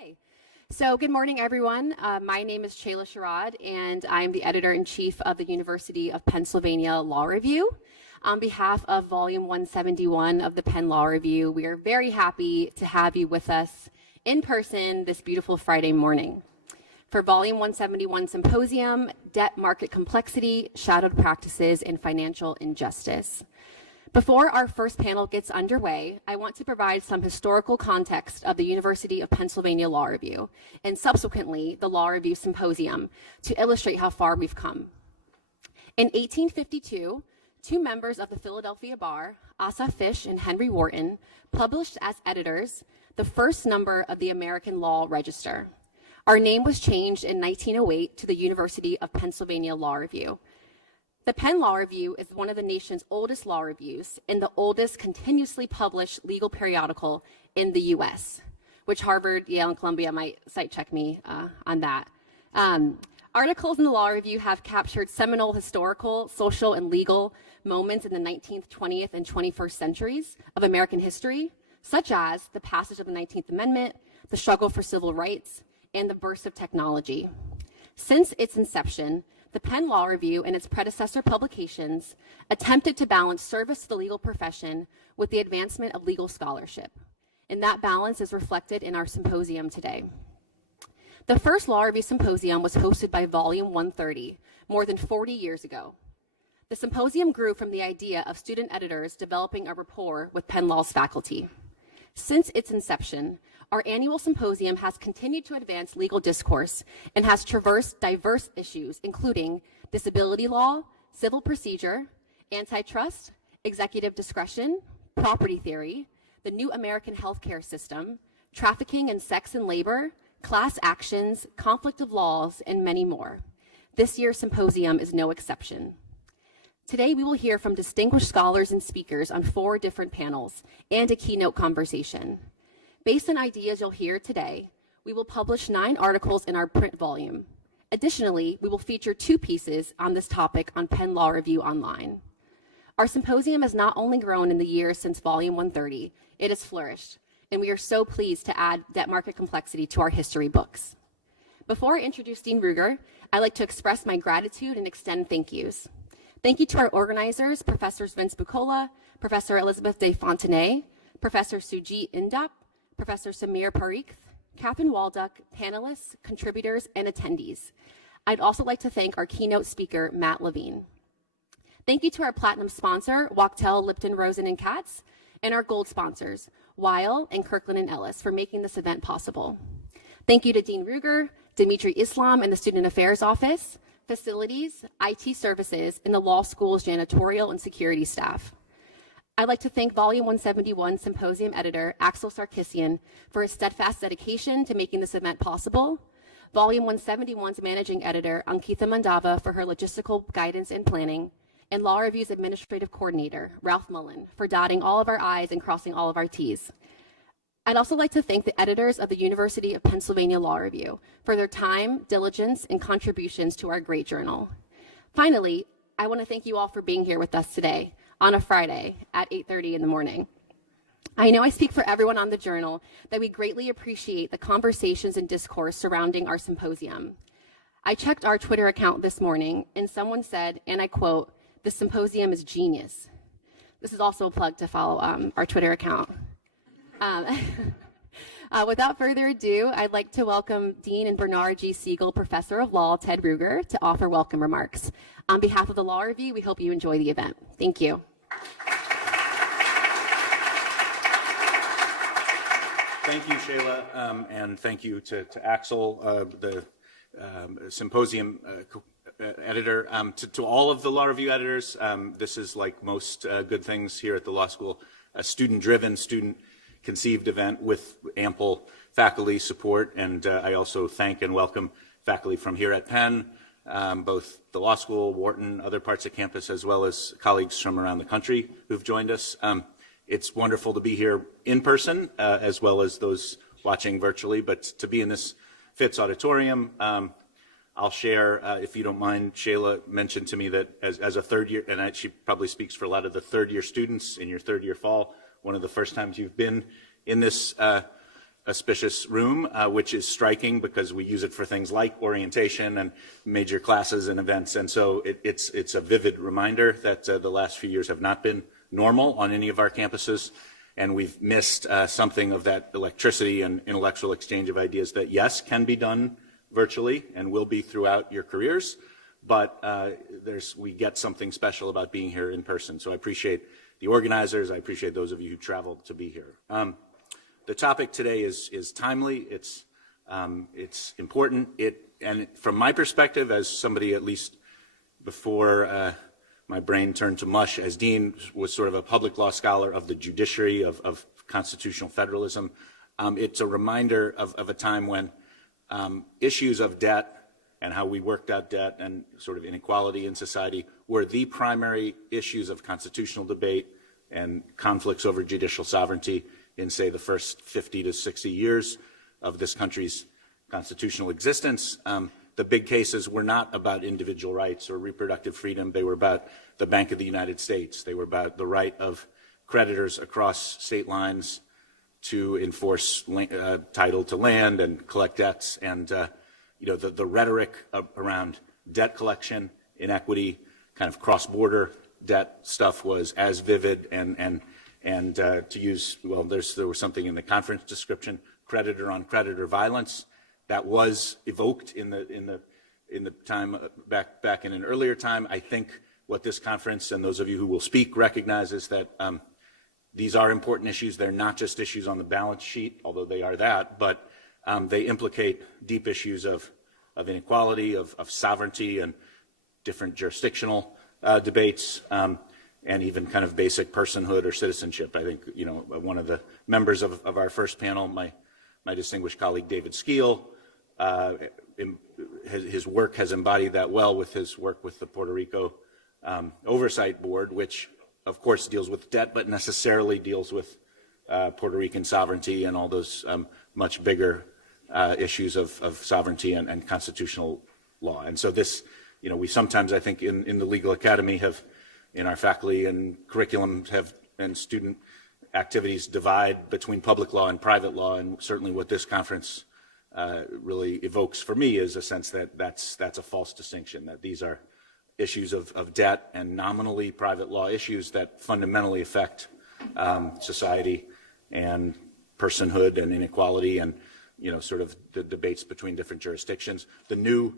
Way. So good morning, everyone. My name is Chayla Sherrod, and I'm the editor-in-chief of the University of Pennsylvania Law Review. On behalf of Volume 171 of the Penn Law Review, we are very happy to have you with us in person this beautiful Friday morning. For Volume 171 Symposium, Debt Market Complexity, Shadowed Practices, and Financial Injustice. Before our first panel gets underway, I want to provide some historical context of the University of Pennsylvania Law Review, and subsequently the Law Review Symposium, to illustrate how far we've come. In 1852, two members of the Philadelphia Bar, Asa Fish and Henry Wharton, published as editors the first number of the American Law Register. Our name was changed in 1908 to the University of Pennsylvania Law Review. The Penn Law Review is one of the nation's oldest law reviews and the oldest continuously published legal periodical in the U.S., which Harvard, Yale, and Columbia might cite check me on that. Articles in the Law Review have captured seminal historical, social, and legal moments in the 19th, 20th, and 21st centuries of American history, such as the passage of the 19th Amendment, the struggle for civil rights, and the birth of technology. Since its inception, the Penn Law Review and its predecessor publications attempted to balance service to the legal profession with the advancement of legal scholarship, and that balance is reflected in our symposium today. The first Law Review Symposium was hosted by Volume 130 more than 40 years ago. The symposium grew from the idea of student editors developing a rapport with Penn Law's faculty. Since its inception, our annual symposium has continued to advance legal discourse and has traversed diverse issues, including disability law, civil procedure, antitrust, executive discretion, property theory, the new American healthcare system, trafficking in sex and labor, class actions, conflict of laws, and many more. This year's symposium is no exception. Today, we will hear from distinguished scholars and speakers on 4 different panels and a keynote conversation. Based on ideas you'll hear today, we will publish 9 articles in our print volume. Additionally, we will feature 2 pieces on this topic on Penn Law Review Online. Our symposium has not only grown in the years since Volume 130, it has flourished, and we are so pleased to add debt market complexity to our history books. Before I introduce Dean Ruger, I'd like to express my gratitude and extend thank yous. Thank you to our organizers, Professors Vince Buccola, Professor Elizabeth de Fontenay, Professor Sujit Indap, Professor Samir Parikh, Catherine Walduck, panelists, contributors, and attendees. I'd also like to thank our keynote speaker, Matt Levine. Thank you to our platinum sponsor, Wachtell, Lipton, Rosen, and Katz, and our gold sponsors, Weil and Kirkland and Ellis, for making this event possible. Thank you to Dean Ruger, Dimitri Islam, and the Student Affairs Office, facilities, IT services, and the law school's janitorial and security staff. I'd like to thank Volume 171 Symposium editor Axel Sarkissian for his steadfast dedication to making this event possible, Volume 171's managing editor Ankitha Mandava for her logistical guidance and planning, and Law Review's administrative coordinator Ralph Mullen for dotting all of our I's and crossing all of our T's. I'd also like to thank the editors of the University of Pennsylvania Law Review for their time, diligence, and contributions to our great journal. Finally, I want to thank you all for being here with us today on a Friday at 8:30 in the morning. I know I speak for everyone on the journal that we greatly appreciate the conversations and discourse surrounding our symposium. I checked our Twitter account this morning, and someone said, and I quote, "The symposium is genius." This is also a plug to follow our Twitter account. Without further ado, I'd like to welcome Dean and Bernard G. Siegel, Professor of Law, Ted Ruger, to offer welcome remarks. On behalf of the Law Review, we hope you enjoy the event. Thank you. Thank you, Chayla, and thank you to Axel, the symposium editor, to all of the Law Review editors. This is, like most good things here at the law school, a student-driven, student-conceived event with ample faculty support, and I also thank and welcome faculty from here at Penn, both the law school, Wharton, other parts of campus, as well as colleagues from around the country who've joined us. It's wonderful to be here in person, as well as those watching virtually, but to be in this Fitz auditorium, I'll share, if you don't mind. Chayla mentioned to me that as a third year, and she probably speaks for a lot of the third year students in your third year fall, one of the first times you've been in this auspicious room, which is striking because we use it for things like orientation and major classes and events. And so it's a vivid reminder that the last few years have not been normal on any of our campuses. And we've missed something of that electricity and intellectual exchange of ideas that, yes, can be done virtually and will be throughout your careers. But we get something special about being here in person. So I appreciate the organizers. I appreciate those of you who traveled to be here. The topic today is timely. It's important. And from my perspective, as somebody at least before my brain turned to mush as dean, was sort of a public law scholar of the judiciary of constitutional federalism. It's a reminder of a time when issues of debt and how we worked out debt and sort of inequality in society were the primary issues of constitutional debate and conflicts over judicial sovereignty in, say, the first 50 to 60 years of this country's constitutional existence. The big cases were not about individual rights or reproductive freedom. They were about the Bank of the United States. They were about the right of creditors across state lines to enforce title to land and collect debts. And the rhetoric around debt collection, inequity, kind of cross-border debt stuff was as vivid and to use, well, there was something in the conference description, creditor on creditor violence, that was evoked in the time back in an earlier time. I think what this conference and those of you who will speak recognize is that these are important issues. They're not just issues on the balance sheet, although they are that, but they implicate deep issues of inequality, of sovereignty, and different jurisdictional debates, and even kind of basic personhood or citizenship. I think, one of the members of our first panel, my distinguished colleague David Skeel, his work has embodied that well with his work with the Puerto Rico Oversight Board, which of course deals with debt, but necessarily deals with Puerto Rican sovereignty and all those much bigger issues of sovereignty and constitutional law. And so this, we sometimes, I think, in the legal academy in our faculty and curriculum and student activities divide between public law and private law, and certainly what this conference really evokes for me is a sense that that's a false distinction, that these are issues of debt and nominally private law issues that fundamentally affect society and personhood and inequality and sort of the debates between different jurisdictions. The new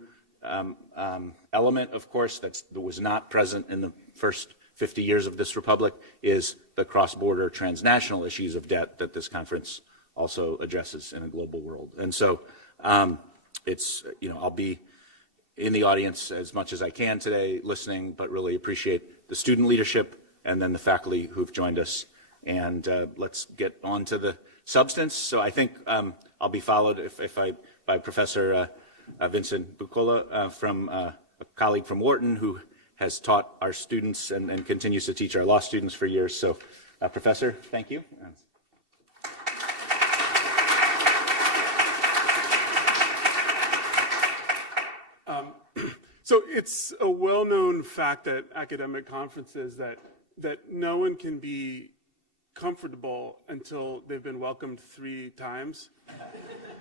element, of course, that was not present in the first 50 years of this republic is the cross-border transnational issues of debt that this conference also addresses in a global world. And so I'll be in the audience as much as I can today listening, but really appreciate the student leadership and then the faculty who've joined us. And let's get on to the substance. So I think I'll be followed by Professor Vincent Buccola, from a colleague from Wharton who has taught our students and continues to teach our law students for years. So Professor, thank you. So it's a well-known fact at academic conferences that no one can be comfortable until they've been welcomed 3 times.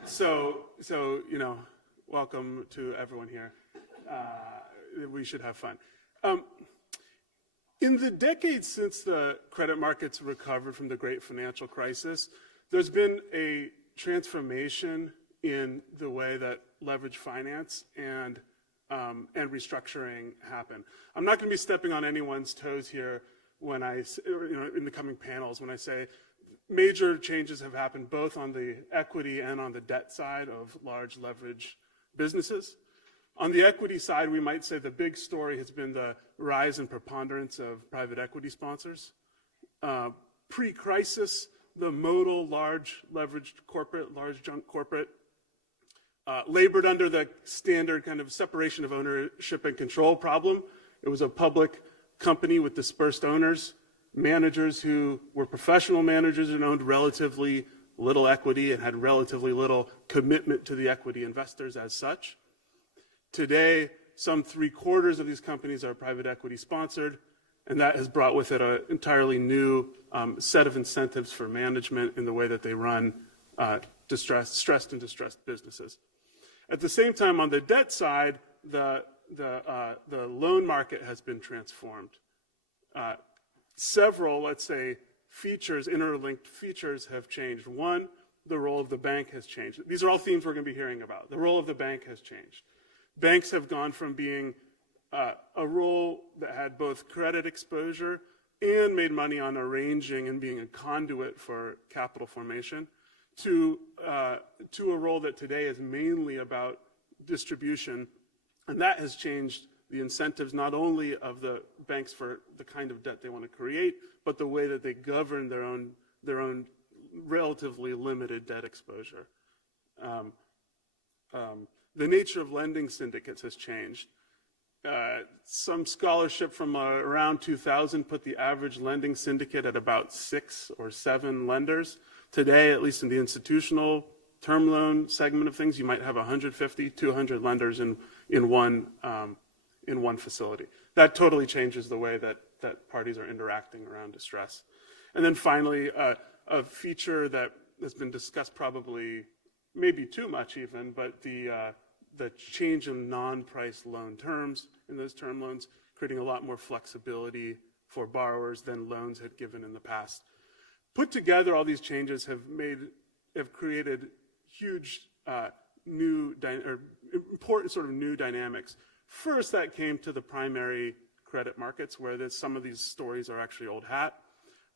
So welcome to everyone here. We should have fun. In the decades since the credit markets recovered from the great financial crisis, there's been a transformation in the way that leverage finance and restructuring happen. I'm not going to be stepping on anyone's toes here when in the coming panels when I say major changes have happened both on the equity and on the debt side of large leverage businesses. On the equity side, we might say the big story has been the rise and preponderance of private equity sponsors. Pre-crisis, the modal large leveraged corporate, large junk corporate, labored under the standard kind of separation of ownership and control problem. It was a public company with dispersed owners, managers who were professional managers and owned relatively little equity and had relatively little commitment to the equity investors as such. Today, some 3/4 of these companies are private equity sponsored, and that has brought with it an entirely new set of incentives for management in the way that they run stressed and distressed businesses. At the same time, on the debt side, the loan market has been transformed. Several, let's say, features, interlinked features have changed. One, the role of the bank has changed. These are all themes we're going to be hearing about. The role of the bank has changed. Banks have gone from being a role that had both credit exposure and made money on arranging and being a conduit for capital formation to a role that today is mainly about distribution. And that has changed the incentives not only of the banks for the kind of debt they want to create, but the way that they govern their own relatively limited debt exposure. The nature of lending syndicates has changed. Some scholarship from around 2000 put the average lending syndicate at about 6 or 7 lenders. Today, at least in the institutional term loan segment of things, you might have 150, 200 lenders in one facility. That totally changes the way that parties are interacting around distress. And then finally, a feature that has been discussed probably maybe too much even, but the change in non-price loan terms in those term loans, creating a lot more flexibility for borrowers than loans had given in the past. Put together, all these changes have created huge important sort of new dynamics. First, that came to the primary credit markets, where some of these stories are actually old hat.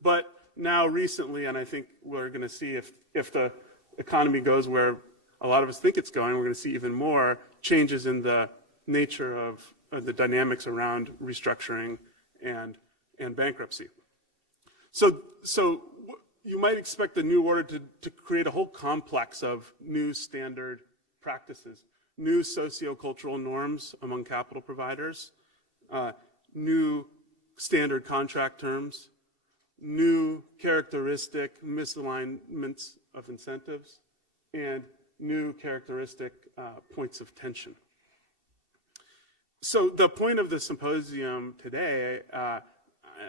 But now recently, and I think we're going to see if the economy goes where a lot of us think it's going, we're going to see even more changes in the nature of the dynamics around restructuring and bankruptcy. So you might expect the new order to create a whole complex of new standard practices, new sociocultural norms among capital providers, new standard contract terms, new characteristic misalignments of incentives, and new characteristic points of tension. So the point of the symposium today, at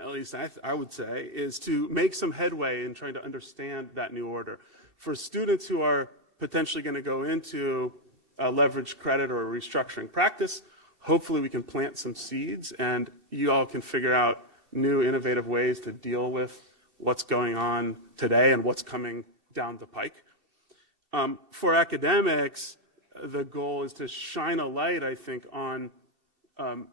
least I would say, is to make some headway in trying to understand that new order. For students who are potentially going to go into a leveraged credit or a restructuring practice, hopefully we can plant some seeds and you all can figure out new innovative ways to deal with what's going on today and what's coming down the pike. For academics, the goal is to shine a light, I think, on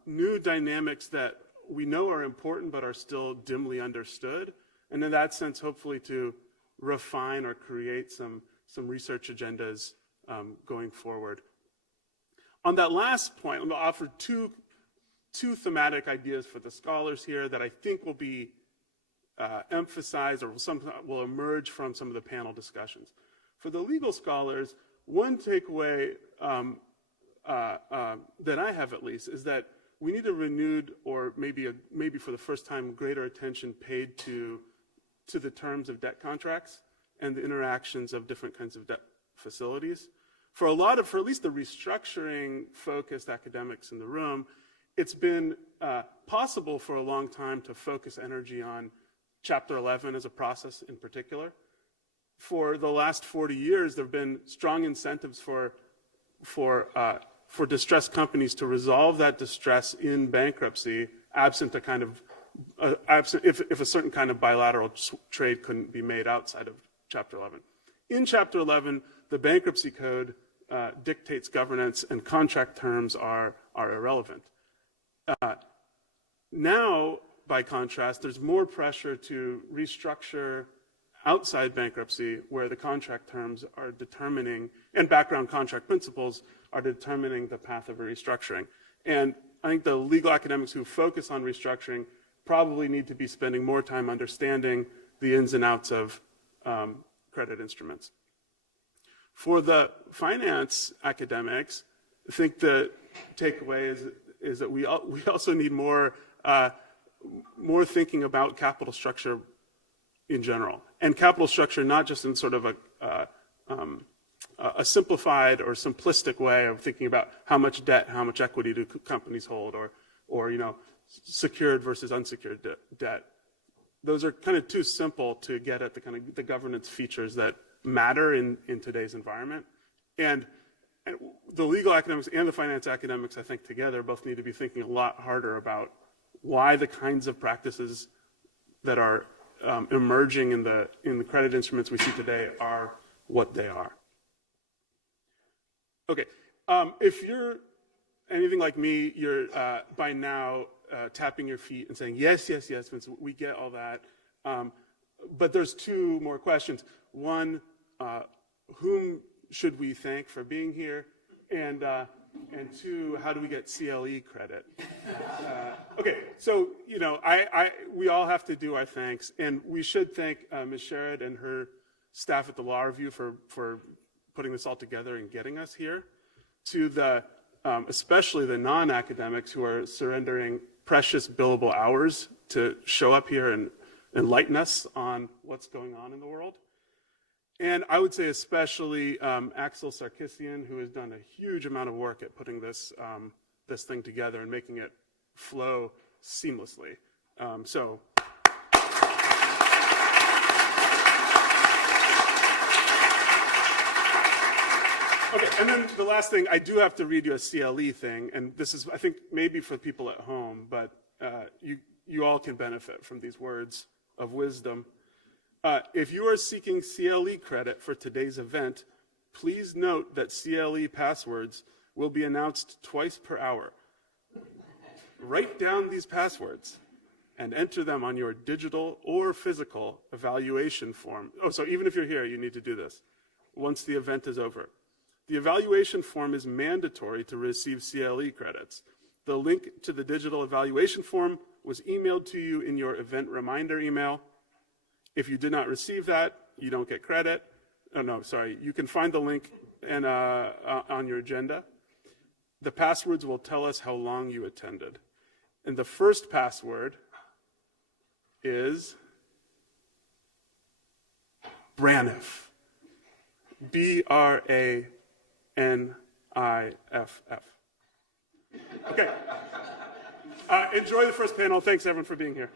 new dynamics that we know are important but are still dimly understood, and in that sense, hopefully to refine or create some research agendas going forward. On that last point, I'm going to offer two thematic ideas for the scholars here that I think will be emphasized or will emerge from some of the panel discussions. For the legal scholars, one takeaway that I have at least is that we need a renewed or maybe for the first time greater attention paid to the terms of debt contracts and the interactions of different kinds of debt facilities. For at least the restructuring focused academics in the room, it's been possible for a long time to focus energy on Chapter 11 as a process in particular. For the last 40 years, there have been strong incentives for distressed companies to resolve that distress in bankruptcy, absent a kind of if a certain kind of bilateral trade couldn't be made outside of Chapter 11. In Chapter 11, the bankruptcy code dictates governance, and contract terms are irrelevant. Now, by contrast, there's more pressure to restructure outside bankruptcy, where the contract terms are determining, and background contract principles are determining the path of a restructuring. And I think the legal academics who focus on restructuring probably need to be spending more time understanding the ins and outs of credit instruments. For the finance academics, I think the takeaway is that we also need more thinking about capital structure in general, and capital structure not just in sort of a simplified or simplistic way of thinking about how much debt, how much equity do companies hold, or secured versus unsecured debt. Those are kind of too simple to get at the kind of the governance features that matter in today's environment. And the legal academics and the finance academics, I think, together both need to be thinking a lot harder about why the kinds of practices that are emerging in the credit instruments we see today are what they are. Okay, if you're anything like me, you're by now tapping your feet and saying, yes, yes, yes, Vince, we get all that. But there's two more questions. One, whom should we thank for being here? And two, how do we get CLE credit? Okay, so, you know, we all have to do our thanks, and we should thank Ms. Sherrod and her staff at the Law Review for putting this all together and getting us here. To the, especially the non-academics who are surrendering precious billable hours to show up here and enlighten us on what's going on in the world. And I would say especially Axel Sarkisian, who has done a huge amount of work at putting this, this thing together and making it flow seamlessly. Okay, and then the last thing, I do have to read you a CLE thing, and this is, I think, maybe for people at home, but you all can benefit from these words of wisdom. If you are seeking CLE credit for today's event, please note that CLE passwords will be announced twice per hour. Write down these passwords and enter them on your digital or physical evaluation form. Oh, so even if you're here, you need to do this once the event is over. The evaluation form is mandatory to receive CLE credits. The link to the digital evaluation form was emailed to you in your event reminder email. If you did not receive that, you don't get credit. Oh, no, sorry. You can find the link on your agenda. The passwords will tell us how long you attended. And the first password is Braniff. BRANIFF. Okay. Enjoy the first panel. Thanks, everyone, for being here.